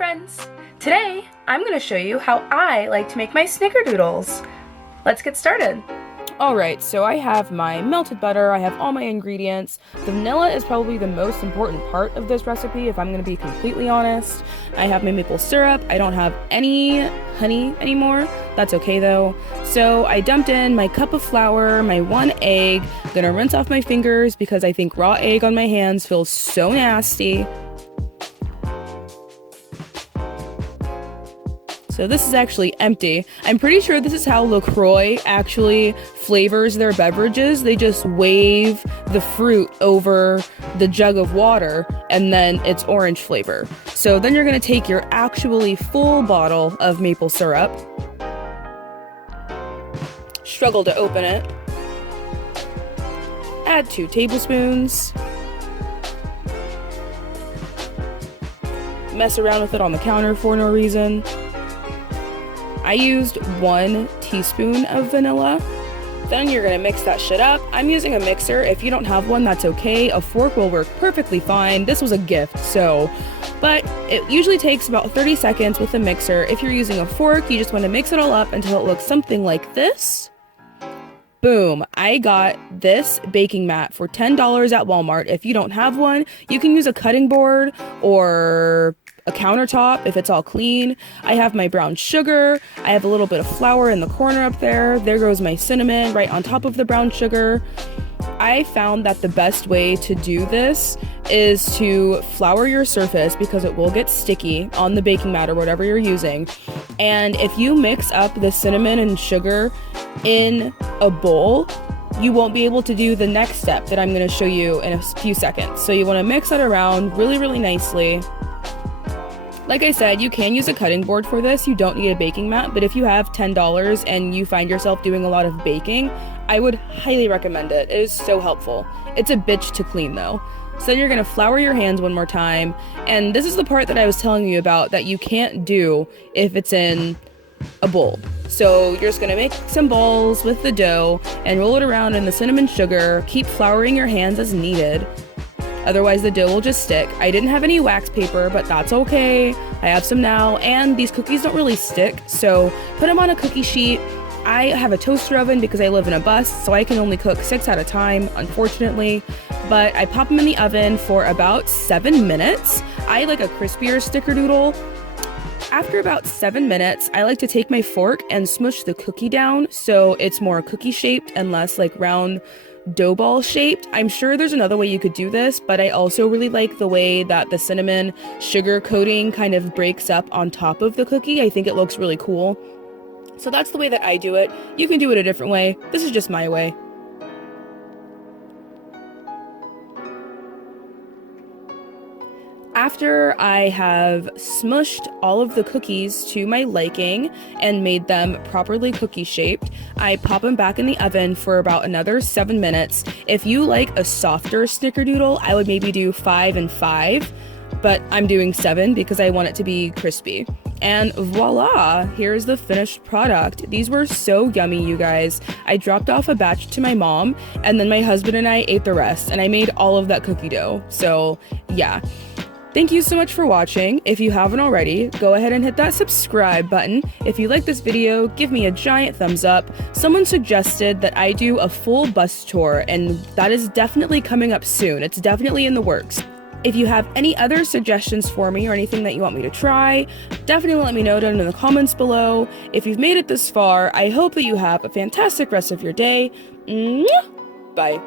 friends! Today, I'm going to show you how I like to make my snickerdoodles. Let's get started. Alright, so I have my melted butter, I have all my ingredients. The vanilla is probably the most important part of this recipe, if I'm going to be completely honest. I have my maple syrup, I don't have any honey anymore. That's okay though. So I dumped in my cup of flour, my 1 egg, gonna rinse off my fingers because I think raw egg on my hands feels so nasty. So this is actually empty. I'm pretty sure this is how LaCroix actually flavors their beverages. They just wave the fruit over the jug of water and then it's orange flavor. So then you're gonna take your actually full bottle of maple syrup, struggle to open it, add 2 tablespoons, mess around with it on the counter for no reason. I used 1 teaspoon of vanilla. Then you're gonna mix that shit up. I'm using a mixer. If you don't have one, that's okay. A fork will work perfectly fine. This was a gift, but it usually takes about 30 seconds with a mixer. If you're using a fork, you just want to mix it all up until it looks something like this. Boom, I got this baking mat for $10 at Walmart. If you don't have one, you can use a cutting board or a countertop if it's all clean. I have my brown sugar. I have a little bit of flour in the corner up there. There goes my cinnamon right on top of the brown sugar. I found that the best way to do this is to flour your surface because it will get sticky on the baking mat or whatever you're using. And if you mix up the cinnamon and sugar in a bowl, you won't be able to do the next step that I'm going to show you in a few seconds. So you want to mix that around really nicely. Like I said, you can use a cutting board for this. You don't need a baking mat, but if you have $10 and you find yourself doing a lot of baking, I would highly recommend it. It is so helpful. It's a bitch to clean though. So then you're gonna flour your hands one more time, and this is the part that I was telling you about that you can't do if it's in a bowl. So you're just gonna make some balls with the dough and roll it around in the cinnamon sugar. Keep flouring your hands as needed. Otherwise the dough will just stick. I didn't have any wax paper, but that's okay. I have some now, and these cookies don't really stick, so put them on a cookie sheet. I have a toaster oven because I live in a bus, so I can only cook 6 at a time, unfortunately. But I pop them in the oven for about 7 minutes. I like a crispier snickerdoodle. After about 7 minutes, I like to take my fork and smush the cookie down so it's more cookie shaped and less like round dough ball shaped. I'm sure there's another way you could do this, but I also really like the way that the cinnamon sugar coating kind of breaks up on top of the cookie. I think it looks really cool. So that's the way that I do it. You can do it a different way. This is just my way. After I have smushed all of the cookies to my liking and made them properly cookie shaped, I pop them back in the oven for about another 7 minutes. If you like a softer snickerdoodle, I would maybe do 5 and 5, but I'm doing 7 because I want it to be crispy. And voila, here's the finished product. These were so yummy, you guys. I dropped off a batch to my mom, and then my husband and I ate the rest, and I made all of that cookie dough. So yeah. Thank you so much for watching. If you haven't already, go ahead and hit that subscribe button. If you like this video, give me a giant thumbs up. Someone suggested that I do a full bus tour, and that is definitely coming up soon. It's definitely in the works. If you have any other suggestions for me or anything that you want me to try, definitely let me know down in the comments below. If you've made it this far, I hope that you have a fantastic rest of your day. Bye.